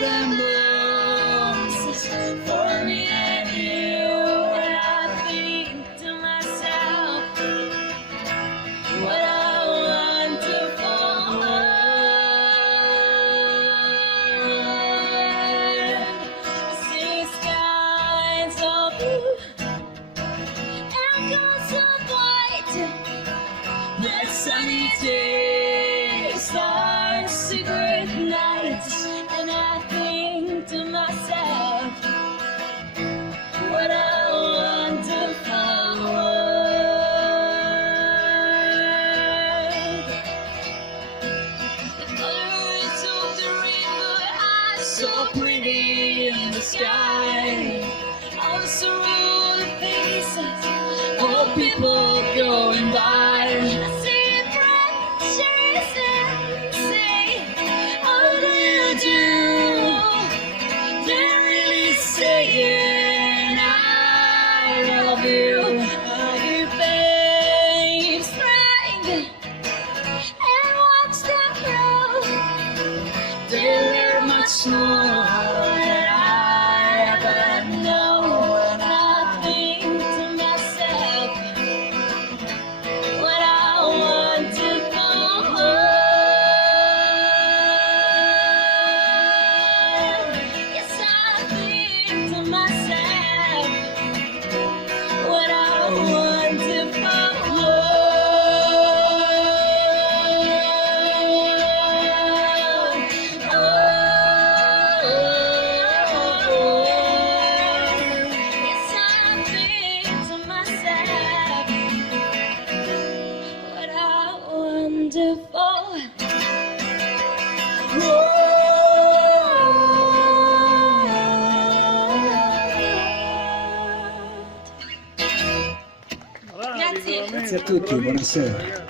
them blooms for me and you. And I think to myself, what a wonderful world. See skies so blue and clouds so white. That sunny day, stars, secret nights, and I think to myself, what a wonderful world. The colors of the rainbow are so pretty in the sky. Also the faces of people going by. I see friends and say, how do you do? They're really saying, I love you. You babe, strength and watch them grow. They learn much more than I ever know. And I think to myself, what a wonderful world. Yes, I think to myself, what a wonderful world. Yes, I think to myself, what a wonderful world. Grazie. Grazie a tutti, buonasera.